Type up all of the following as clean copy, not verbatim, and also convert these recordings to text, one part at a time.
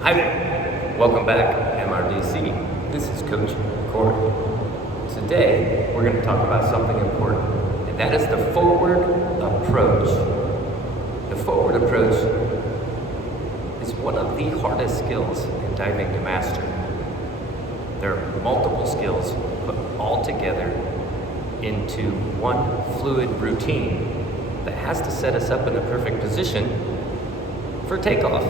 Hi there. Welcome back, MRDC. This is Coach Corey. Today, we're going to talk about something important, and that is the forward approach. The forward approach is one of the hardest skills in diving to master. There are multiple skills put all together into one fluid routine that has to set us up in the perfect position for takeoff.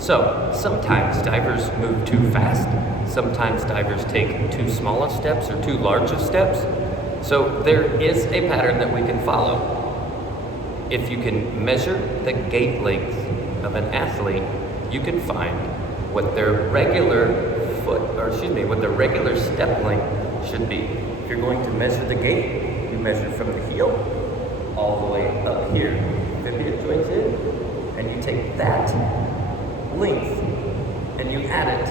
So, sometimes divers move too fast, sometimes divers take too small of steps or too large of steps. So there is a pattern that we can follow. If you can measure the gait length of an athlete, you can find what their regular what their regular step length should be. If you're going to measure the gait, you measure from the heel all the way up here, fibula joints in, and you take that length and you add it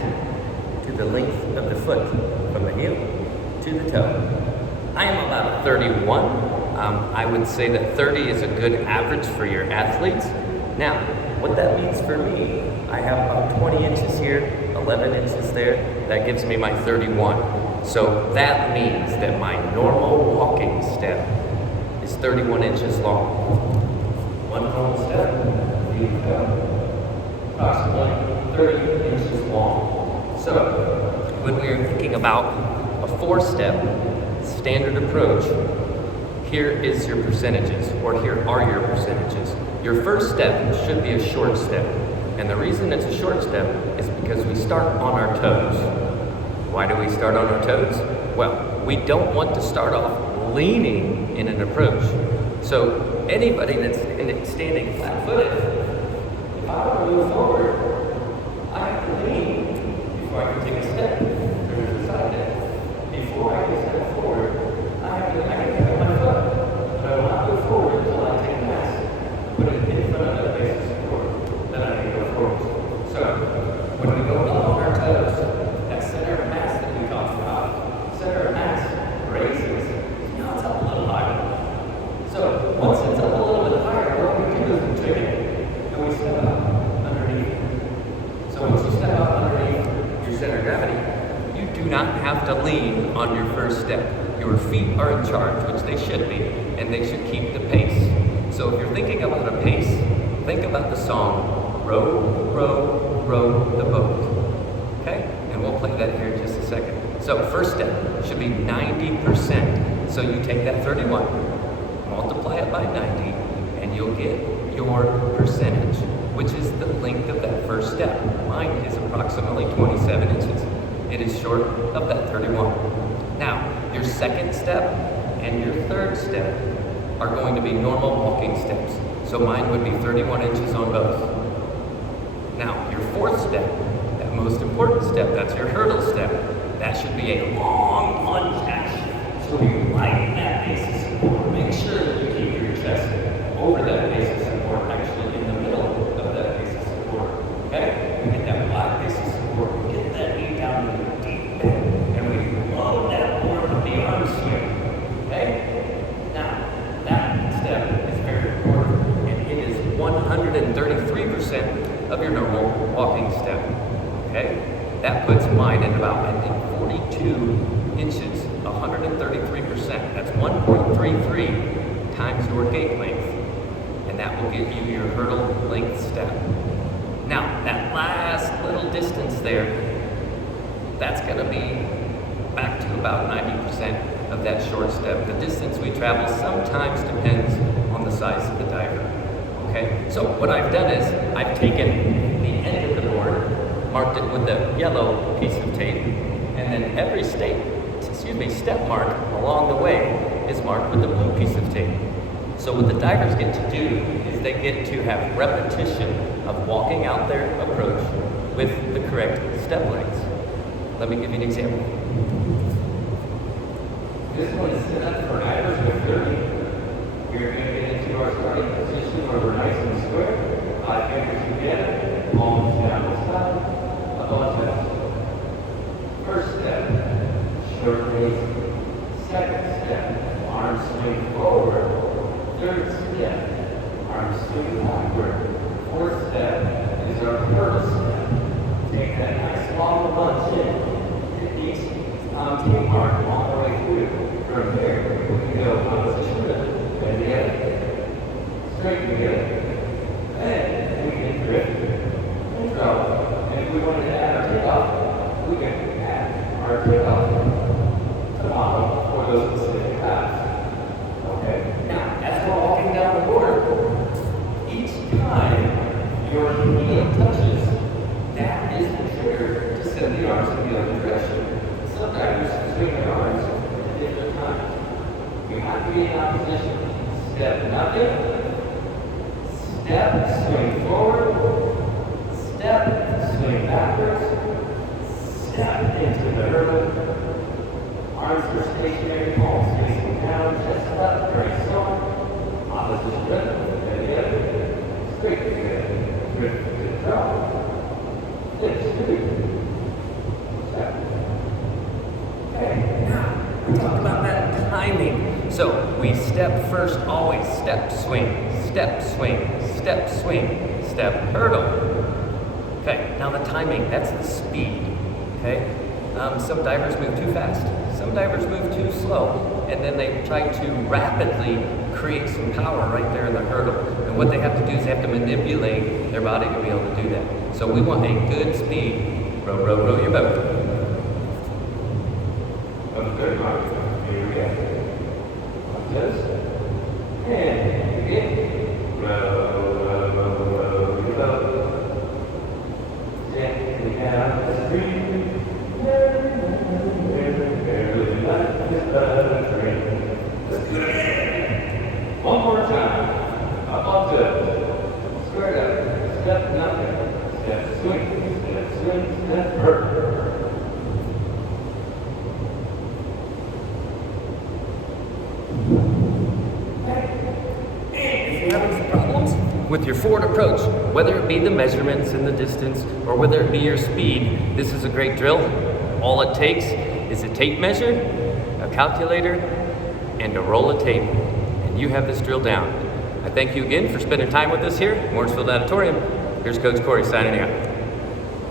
to the length of the foot from the heel to the toe. I am about a 31. I would say that 30 is a good average for your athletes. Now, what that means for me, I have about 20 inches here, 11 inches there. That gives me my 31. So that means that my normal walking step is 31 inches long. One normal step, you go approximately 30 inches long. So, when we are thinking about a 4-step standard approach, here is your percentages, or here are your percentages. Your first step should be a short step, and the reason it's a short step is because we start on our toes. Why do we start on our toes? Well, we don't want to start off leaning in an approach. So, anybody that's standing flat-footed, if I want to move forward, I have to lean before I can take a step. There's a side step. Before I can step forward, I can pick up my foot. But I will not move forward until I take mass, put it in front of that base of support. Then I can go forward. So, when we go up on our toes, that center of mass that we talked about, center of mass raises. Now it's up a little higher. So, once it's up a little bit higher, what we do is we take it. We step out underneath. So once you step out underneath your center of gravity, you do not have to lean on your first step. Your feet are in charge, which they should be, and they should keep the pace. So if you're thinking about a pace, think about the song, Row, Row, Row the Boat. Okay? And we'll play that here in just a second. So first step should be 90%. So you take that 31, multiply it by 90, and you'll get your percentage, which is the length of that first step. Mine is approximately 27 inches. It is short of that 31. Now, your second step and your third step are going to be normal walking steps. So mine would be 31 inches on both. Now, your fourth step, that most important step, that's your hurdle step, that should be a long lunge action. So you lighten that base of support. Make sure that you keep your chest over that base of support, actually in the middle of that base of support. Okay? We get that wide base of support, we get that knee down to the deep bend, and we load that board with the arm swing. Okay? Now, that step is very important, and it is 133% of your normal walking step. Okay? That puts mine at about, I think, 42 inches, 133%. That's 1.33 times your gait length. And that will give you your hurdle length step. Now, that last little distance there, that's going to be back to about 90% of that short step. The distance we travel sometimes depends on the size of the diver. Okay? So what I've done is I've taken the end of the board, marked it with a yellow piece of tape, and then every step mark along the way is marked with a blue piece of tape. So what the divers get to do is they get to have repetition of walking out their approach with the correct step lengths. Let me give you an example. This one is set up for divers with 30. We're going to get into our starting position where we're nice and square. 5 fingers together, palms down the side, up on chest. First step, short raise. Second step, arms swing forward. Third step, arms swing backward. Fourth step is our hurdle step. Tape mark all the way through. From there, we can go opposition rhythm, and the other, straight together. Then we can drift and throw. And if we wanted to add our takeoff, we can add our takeoff to the model for those specific paths. Okay? Now, as we're walking down the board, each time your heel touches, that is the trigger to send the arms in the other direction. Some divers swing their arms at different times. You have to be in opposition. Step nothing. Step, swing forward. Step, swing backwards. Step into the hurdle. Arms are stationary, palms facing down, chest up, very slow. Opposition rhythm, and the other. Straight together. Drift to the drop. Lift, scoot. Step. Okay, now, we talked about that timing. So, we step first, always step, swing, step, swing, step, swing, step, hurdle. Okay, now the timing, that's the speed. Okay, some divers move too fast, some divers move too slow, and then they try to rapidly create some power right there in the hurdle. And what they have to do is they have to manipulate their body to be able to do that. So we want a good speed. Row, row, row your boat. Good, Mark. Here we go. Like this. And again. Row, row, row, row your boat. Gently down the stream. Barely like this buttercream. Let's do it again. One more time. Up on good. Square up. Step nothing. Step swing. Step swing. Step hurdle. With your forward approach, whether it be the measurements and the distance, or whether it be your speed, this is a great drill. All it takes is a tape measure, a calculator, and a roll of tape, and you have this drill down. I thank you again for spending time with us here at Mooresfield Auditorium. Here's Coach Corey signing out.